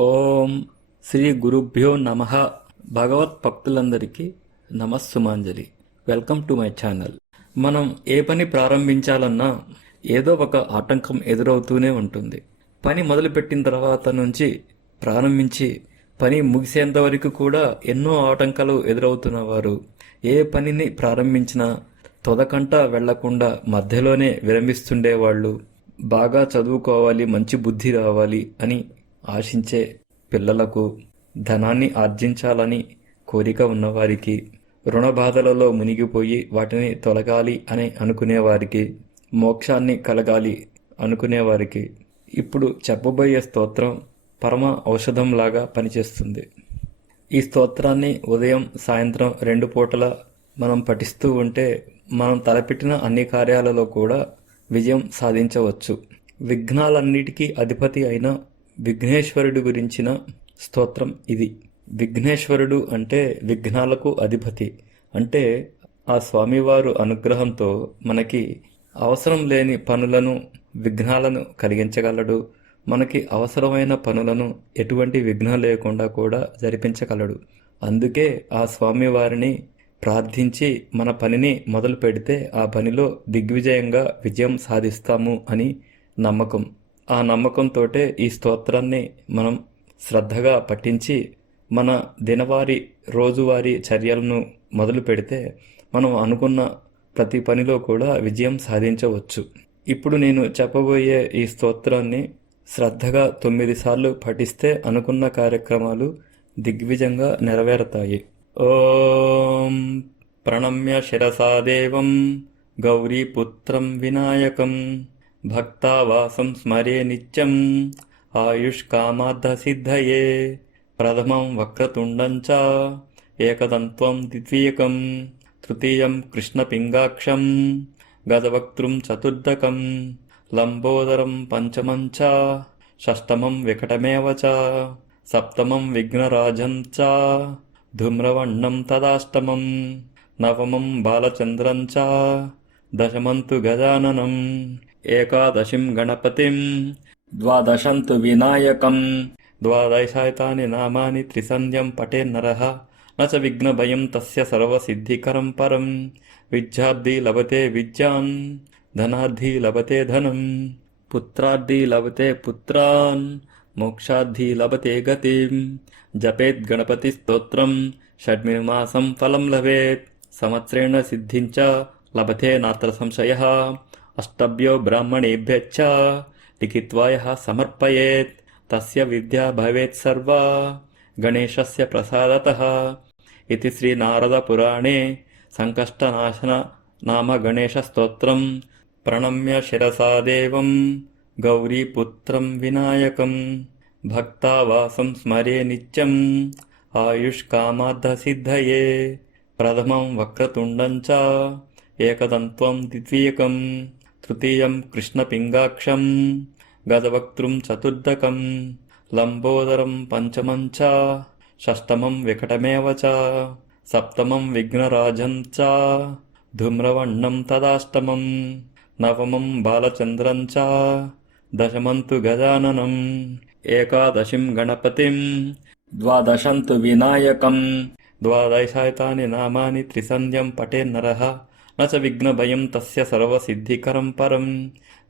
ఓం శ్రీ గురుభ్యో నమ. భగవత్ భక్తులందరికీ నమస్సుమాంజలి. Welcome to my channel. మనం ఏ పని ప్రారంభించాలన్నా ఏదో ఒక ఆటంకం ఎదురవుతూనే ఉంటుంది. పని మొదలుపెట్టిన తర్వాత నుంచి ప్రారంభించి పని ముగిసేంత వరకు కూడా ఎన్నో ఆటంకాలు ఎదురవుతున్న వారు ఏ పనిని ప్రారంభించినా తొదకంట వెళ్ళకుండా మధ్యలోనే విరమిస్తుండేవాళ్ళు. బాగా చదువుకోవాలి మంచి బుద్ధి రావాలి అని ఆశించే పిల్లలకు ధనాన్ని ఆర్జించాలని కోరిక ఉన్నవారికి రుణ బాధలలో మునిగిపోయి వాటిని తొలగాలి అని అనుకునేవారికి మోక్షాన్ని కలగాలి అనుకునేవారికి ఇప్పుడు చెప్పబోయే స్తోత్రం పరమ ఔషధంలాగా పనిచేస్తుంది. ఈ స్తోత్రాన్ని ఉదయం సాయంత్రం రెండు పూటల మనం పఠిస్తూ ఉంటే మనం తలపెట్టిన అన్ని కార్యాలలో కూడా విజయం సాధించవచ్చు. విఘ్నాలన్నిటికీ అధిపతి అయిన విఘ్నేశ్వరుడు గురించిన స్తోత్రం ఇది. విఘ్నేశ్వరుడు అంటే విఘ్నాలకు అధిపతి. అంటే ఆ స్వామివారు అనుగ్రహంతో మనకి అవసరం లేని పనులను విఘ్నాలను కలిగించగలడు. మనకి అవసరమైన పనులను ఎటువంటి విఘ్నం లేకుండా కూడా జరిపించగలడు. అందుకే ఆ స్వామివారిని ప్రార్థించి మన పనిని మొదలు పెడితే ఆ పనిలో దిగ్విజయంగా విజయం సాధిస్తాము అని నమ్మకం. ఆ నమ్మకంతో ఈ స్తోత్రాన్ని మనం శ్రద్ధగా పఠించి మన దినవారి రోజువారీ చర్యలను మొదలు పెడితే మనం అనుకున్న ప్రతి పనిలో కూడా విజయం సాధించవచ్చు. ఇప్పుడు నేను చెప్పబోయే ఈ స్తోత్రాన్ని శ్రద్ధగా తొమ్మిది సార్లు పఠిస్తే అనుకున్న కార్యక్రమాలు దిగ్విజంగా నెరవేరతాయి. ఓం ప్రణమ్య శిరసా దేవం గౌరీపుత్రం వినాయకం. భక్తావాసం స్మరే నిత్యం. ఆయుష్కామార్థసిద్ధయే ప్రథమం వక్రతుండం చ. ఏకదంత్వం ద్వితీయకం తృతీయం కృష్ణపింగాక్షం. గదవక్తృం చతుర్దకం. లంబోదరం పంచమం చ. షష్టమం వికటమేవ చ. సప్తమం విఘ్నరాజం చ. ధూమ్రవర్ణం తదాష్టమం. నవమం బాలచంద్రం చ. దశమంతు గజాననం. గజాననం ఏకాదశిం గణపతిం ద్వాదశం తు వినాయకం ద్వాదశాయతాని నామాని త్రిసంధ్యం పటేన్నరः न च विघ्नभयं तस्य सर्वसिद्धिकरं परं विद्यार्थी लभते विद्यां धनार्थी लभते धनं पुत्रार्थी लभते पुत्रान् मोक्षार्थी लभते गतिं जपेत् गणपतिस्तोत्रं षड्मिमासं फलं लभेत् संवत्सरेण सिद्धिं च लभते नात्र అష్టభ్యో బ్రాహ్మణేభ్యచ్చ లిఖిత్వాయ సమర్పయేత్ తస్య విద్యా భవేత్ సర్వా గణేశస్య ప్రసాదత ఇది శ్రీ నారదపురాణే సంకష్టనాశన నామ గణేశస్తోత్రం ప్రణమ్య శిరసా దేవం గౌరీపుత్రం వినాయకం భక్తావాసం స్మరే నిత్యం ఆయుష్కామార్థసిద్ధయే ప్రథమం వక్రతుండం చ ఏకదంత్వం ద్వితీయకం तृतीयं कृष्णपिङ्गाक्षं गजवक्तृं चतुर्दकं लम्बोदरं पञ्चमं च षष्टमं विकटमेव च सप्तमं विघ्नराजं च धूम्रवर्णं तदाष्टमं नवमं बालचन्द्रं च दशमं तु गजाननम् एकादशीं गणपतिं द्वादशं तु विनायकं द्वादशायतानि नामानि त्रिसन्ध्यं पठे नरः न च विघ्नभयं तस्य सर्वसिद्धिकरं परं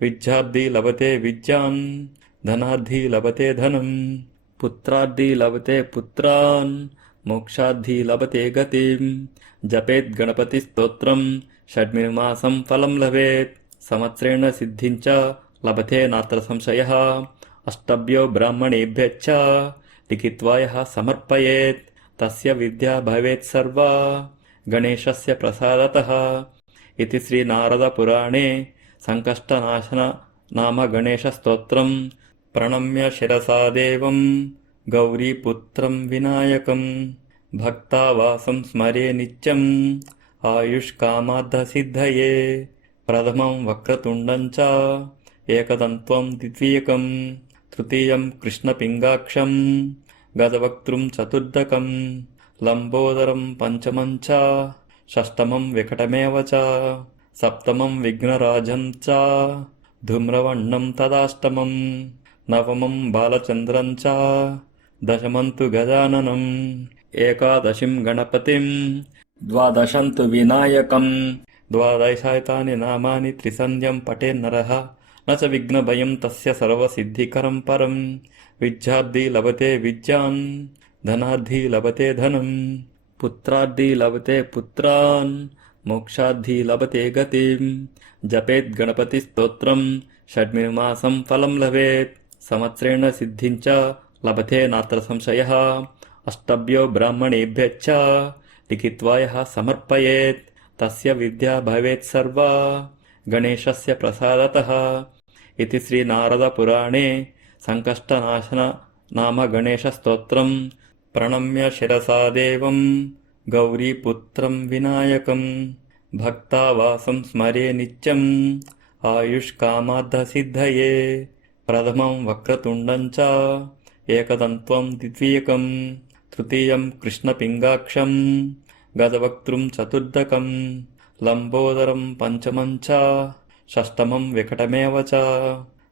विद्यार्थी लभते विद्यां धनार्थी लभते धनं पुत्रार्थी लभते पुत्रान् मोक्षार्थी लभते गतिं जपेत् गणपतिस्तोत्रं षड्मिमासं फलं लभेत् संवत्सरेण सिद्धिं च लभते नात्र संशयः अष्टभ्यो ब्राह्मणेभ्यश्च लिखित्वा यः समर्पयेत् तस्य विद्या भवेत् ఇది శ్రీ నారద పురాణే సంకష్టనాశన నామ గణేష స్తోత్రం ప్రణమ్య శిరసా దేవం గౌరీపుత్రం వినాయకం భక్తావాసం స్మరే నిత్యం ఆయుష్కామార్థసిద్ధయే ప్రథమం వక్రతుండం చ ఏకదంత్వం ద్వితీయకం తృతీయం కృష్ణపింగాక్షం గదవక్తృం చతుర్దకం లంబోదరం పంచమం చ షష్టమం వికటమేవ చ సప్తమం విఘ్నరాజం చ ధూమ్రవర్ణం తదాష్టమం నవమం బాలచంద్రం చ दशमं तु गजाननम् एकादशिं गणपतिं द्वादशं तु विनायकम् द्वादशायतानि नामानि त्रिसन्ध्यं पठेन्नरः न च विघ्नभयं तस्य सर्वसिद्धिकरं परं विद्यार्थी लभते विद्यां धनार्थी लभते పుత్రార్థి లభతే పుత్రాన్ మోక్షార్థి లభతే గతిం. జపేత్ గణపతి స్తోత్రం. షడ్మిర్మాసం ఫలం లభేత్. సంవత్సరేణ సిద్ధించ లభతే నాత్ర సంశయ. అష్టభ్యో బ్రాహ్మణేభ్యచ్చ లిఖిత్వాయ సమర్పయేత్. తస్య విద్యా భవేత్ సర్వా గణేశస్య ప్రసాదత. ఇది శ్రీ నారద పురాణే సంకష్టనాశన నామ గణేశ స్తోత్రం. प्रणम्य शिरसा देवं गौरीपुत्रं विनायकं भक्तावासं स्मरे नित्यम् आयुष्कामाद्धसिद्धये प्रथमं वक्रतुण्डं च एकदन्त्वं द्वितीयकं तृतीयं कृष्णपिङ्गाक्षं गजवक्तृं चतुर्दकं लम्बोदरं पञ्चमं च षष्ठमं विकटमेव च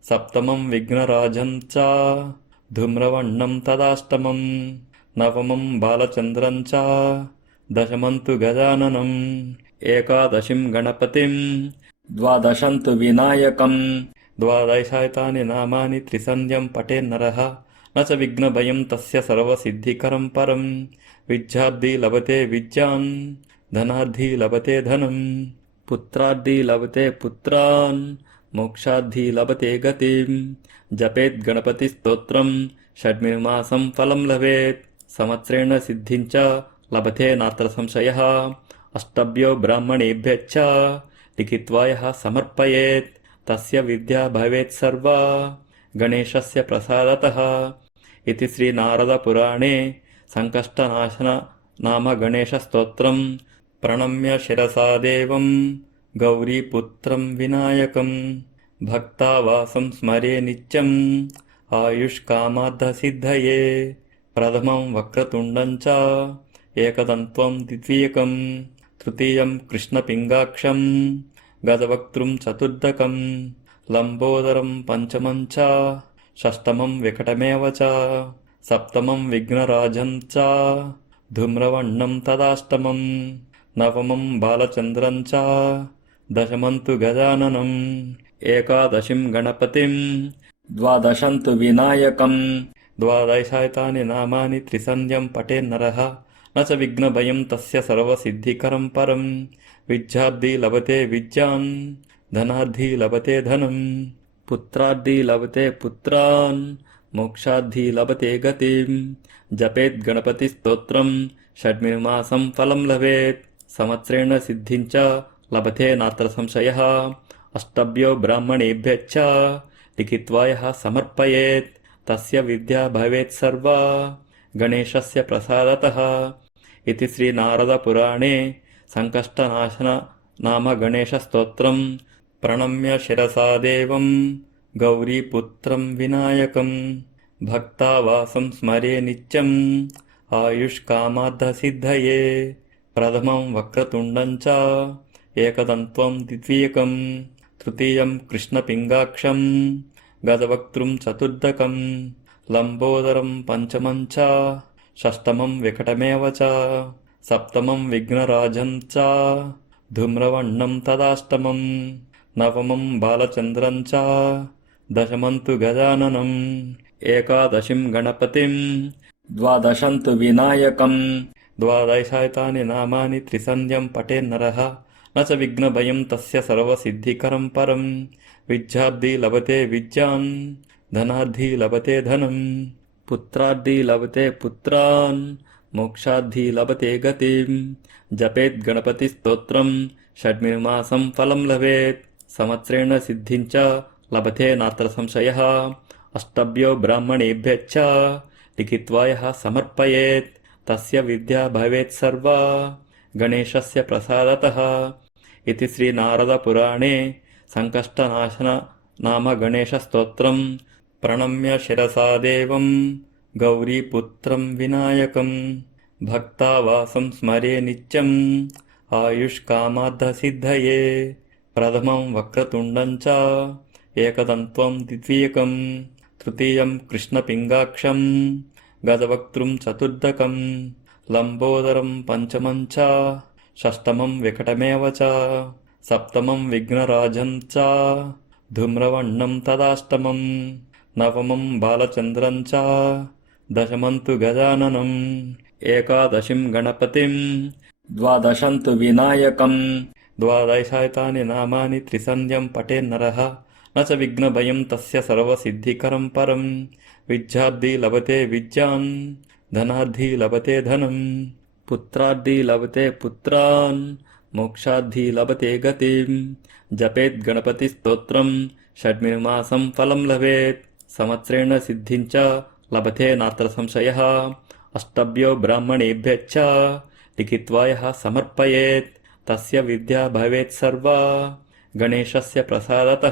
सप्तमं विघ्नराजं च धूम्रवर्णं तदाष्टमं నవమం బాలచంద్రం చ దశమంతు గజాననం ఏకాదశిం గణపతిం ద్వాదశంతు వినాయకం ద్వాదశాయతాని నామాని త్రిసంధ్యం పటే నరః నచ విఘ్నభయం తస్య సర్వసిద్ధికరం పరం విద్యార్థి లభతే విద్యాం ధనార్థి లభతే ధనం పుత్రార్థి లభతే పుత్రాన్ మోక్షార్థి లభతే గతిం జపేత్ గణపతి స్తోత్రం షడ్మిర్మాసం ఫలం లభేత్ సంవత్సరేణ సిద్ధించ లభతే నాత్ర సంశయ. అష్టభ్యో బ్రాహ్మణేభ్యచ్చ లిఖిత్వాయ సమర్పయేత్. తస్య విద్యా భవేత్ సర్వా. గణేశస్య ప్రసాదత. ఇది శ్రీ నారద పురాణే సంకష్టనాశన నామ గణేశస్తోత్రం ప్రణమ్య శిరసా దేవం గౌరీపుత్రం వినాయకం భక్తావాసం స్మరే నిత్యం ఆయుష్కామార్థసిద్ధయే ప్రథమం వక్రతుండంచ చ ఏకదంత్వం ద్వితీయకం తృతీయం కృష్ణపింగాక్షం గదవక్తృం చతుర్దకం లంబోదరం పంచమం చ షష్టమం వికటమేవ సప్తమం విఘ్నరాజం చ ధూమ్రవర్ణం తదాష్టమం నవమం బాలచంద్రం చ దశమంతు గజాననం ఏకాదశిం గణపతిం ద్వాదశం తు వినాయకం ద్వాదశాయతాని నామాని త్రిసంధ్యం పటే నరహ నచ విఘ్నభయం తస్య సర్వసిద్ధికరం పరం విద్యార్థి లభతే విద్యాం ధనార్థి లభతే ధనం పుత్రార్థి లభతే పుత్రాన్ మోక్షార్థి లభతే గతిం జపేత్ గణపతి స్తోత్రం షడ్మిర్మాసం ఫలం లభేత్ సంవత్సరేణ సిద్ధించ లభతే నాత్ర సంశయ అష్టభ్యో బ్రాహ్మణేభ్యచ్చ లిఖిత్వాయ సమర్పయేత్ తస్య విద్యా భవేత్ సర్వా గణేశస్య ప్రసాదత ఇది శ్రీ నారద పురాణే సంకష్టనాశన నామ గణేశ స్తోత్రం ప్రణమ్య శిరసా దేవం గౌరీపుత్రం వినాయకం భక్తావాసం స్మరే నిత్యం ఆయుష్కామార్థసిద్ధయే ప్రథమం వక్రతుండం చ ఏకదంత్వం ద్వితీయకం తృతీయం కృష్ణపింగాక్షం कृष्णपिङ्गाक्षं गजवक्तृं चतुर्दकं लम्बोदरं पञ्चमं च षष्ठमं विकटमेव च सप्तमं विघ्नराजं च धूम्रवर्णं तदाष्टमं नवमं बालचन्द्रं च दशमं तु गजाननम् एकादशिं गणपतिं द्वादशं तु विनायकम् द्वादशायतानि नामानि त्रिसन्ध्यं पठेन्नरः न च विघ्नभयं तस्य सर्वसिद्धिकरं परं विद्यार्थी लभते विद्यां धनार्थी लभते धनं पुत्रार्थी लभते पुत्रान् मोक्षार्थी लभते गतिं। जपेत् गणपतिस्तोत्रं षड्मिमासं फलं लभेत्। संवत्सरेण सिद्धिं लभते नात्र संशयः। अष्टभ्यो ब्राह्मणेभ्यश्च लिखित्वा यः समर्पयेत्, तस्य विद्या भवेत् सर्वा। गणेशस्य प्रसादतः। इति श्रीनारदपुराणे सङ्कष्टनाशन नाम गणेशस्तोत्रं प्रणम्य शिरसा देवं गौरीपुत्रं विनायकं भक्तावासं स्मरे नित्यम् आयुष्कामार्थसिद्धये प्रथमं वक्रतुण्डं च एकदन्त्वं द्वितीयकं तृतीयं कृष्णपिङ्गाक्षं गजवक्तृं चतुर्दकं लम्बोदरं पञ्चमं च षष्टमं विकटमेव च సప్తమం విఘ్నరాజం చ ధూమ్రవర్ణం తదాష్టమం నవమం బాలచంద్రం చ దశమంతు గజాననం ఏకాదశిం గణపతిం ద్వాదశంతు వినాయకం ద్వాదశాయతాని నామాని త్రిసంధ్యం పటే నరః న చ విఘ్నభయం తస్య సర్వసిద్ధికరం పరం విద్యార్థి లభతే విద్యాం ధనార్థి లభతే ధనం పుత్రార్థి లభతే పుత్రాన్ మోక్షాద్ధి లభతే గతిం. జపేత్ గణపతి స్తోత్రం. షడ్మిర్మాసం ఫలం లభేత్. సంవత్సరేణ సిద్ధించ లభతే నాత్ర సంశయ. అష్టభ్యో బ్రాహ్మణేభ్యచ్చ లిఖిత్వాయ సమర్పయేత్. తస్య విద్యా భవేత్ సర్వా. గణేశస్య ప్రసాదత.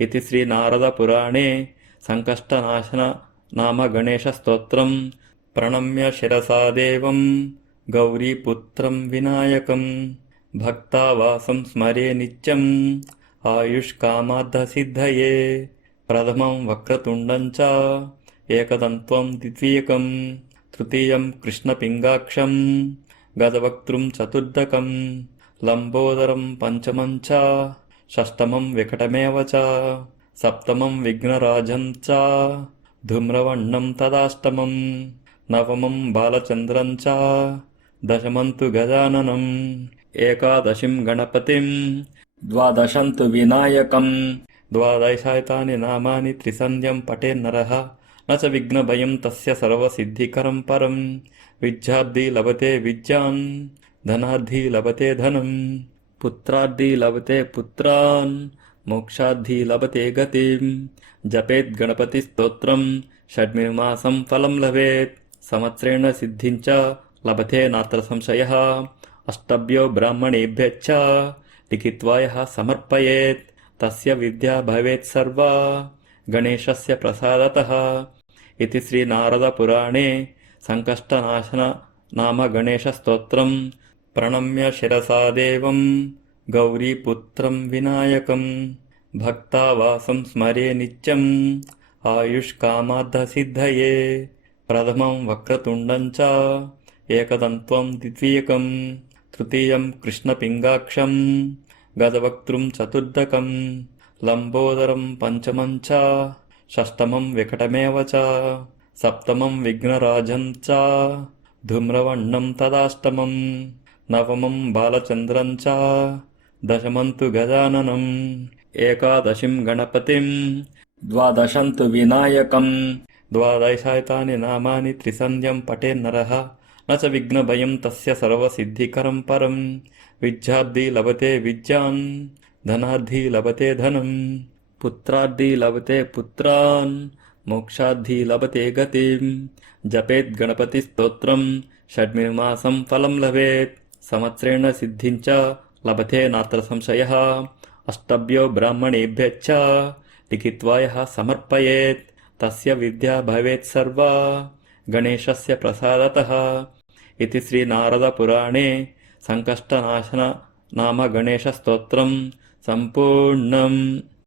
ఇది శ్రీ నారద పురాణే సంకష్టనాశన నామ గణేశ స్తోత్రం. ప్రణమ్య శిరసా దేవం. गौरीपुत्रं विनायकं भक्तावासं स्मरे नित्यम् आयुष्कामार्थसिद्धये प्रथमं वक्रतुण्डं च एकदन्त्वं द्वितीयकं तृतीयं कृष्णपिङ्गाक्षं गदवक्तृं चतुर्दकं लम्बोदरं पञ्चमं च षष्टमं विकटमेव च सप्तमं विघ्नराजं च धूम्रवर्णं तदाष्टमं नवमं बालचन्द्रं च దశమంతు గజాననం ఏకాదశిం గణపతిం ద్వాదశంతు వినాయకం ద్వాదశాయతాని నామాని త్రిసంధ్యం పటే నరః నచ విఘ్నభయం తస్య సర్వసిద్ధికరం పరం విద్యార్థి లభతే విద్యాం ధనార్థి లభతే ధనం పుత్రార్థి లభతే పుత్రాన్ మోక్షార్థి లభతే గతిం జపేత్ గణపతి స్తోత్రం షడ్మిర్మాసం ఫలం లభేత్ సంవత్సరేణ సిద్ధించ లభతే నాత్ర సంశయ అష్టభ్యో బ్రాహ్మణేభ్యచ్చ లిఖిత్వాయ సమర్పయేత్ తస్య విద్యా భవేత్ సర్వా గణేశస్య ప్రసాదత ఇది శ్రీ నారద పురాణే సంకష్టనాశన నామ గణేశస్తోత్రం ప్రణమ్య శిరసా దేవం గౌరీపుత్రం వినాయకం భక్తావాసం స్మరే నిత్యం ఆయుష్కామార్థసిద్ధయే ప్రథమం వక్రతుండంచ ఏకతత్వం ద్వితీయకం తృతీయం కృష్ణపింగాక్షం గదవక్తృం చతుర్దకం లంబోదరం పంచమం చ షష్టమం వికటమేవ సప్తమం విఘ్నరాజం చ ధూమ్రవర్ణం తదాష్టమం నవమం బాలచంద్రం చ దశమంతు గజాననం ఏకాదశిం గణపతిం ద్వాదశంతు వినాయకం ద్వాదశాయతాని నామాని త్రిసంధ్యం పటే నరహ न च विघ्नभयं तस्य सर्वसिद्धिकरं परं विद्यार्थी लभते विद्यां धनार्थी लभते धनं पुत्रार्थी लभते पुत्रान् मोक्षार्थी लभते गतिं जपेत् गणपतिस्तोत्रं षड्मिमासं फलं लभेत् संवत्सरेण सिद्धिं च लभते नात्र संशयः अष्टभ्यो ब्राह्मणेभ्यश्च लिखित्वा यः समर्पयेत् तस्य विद्या भवेत् ఇది శ్రీ నారద పురాణే సంకష్టనాశన నామ గణేశ స్తోత్రం సంపూర్ణం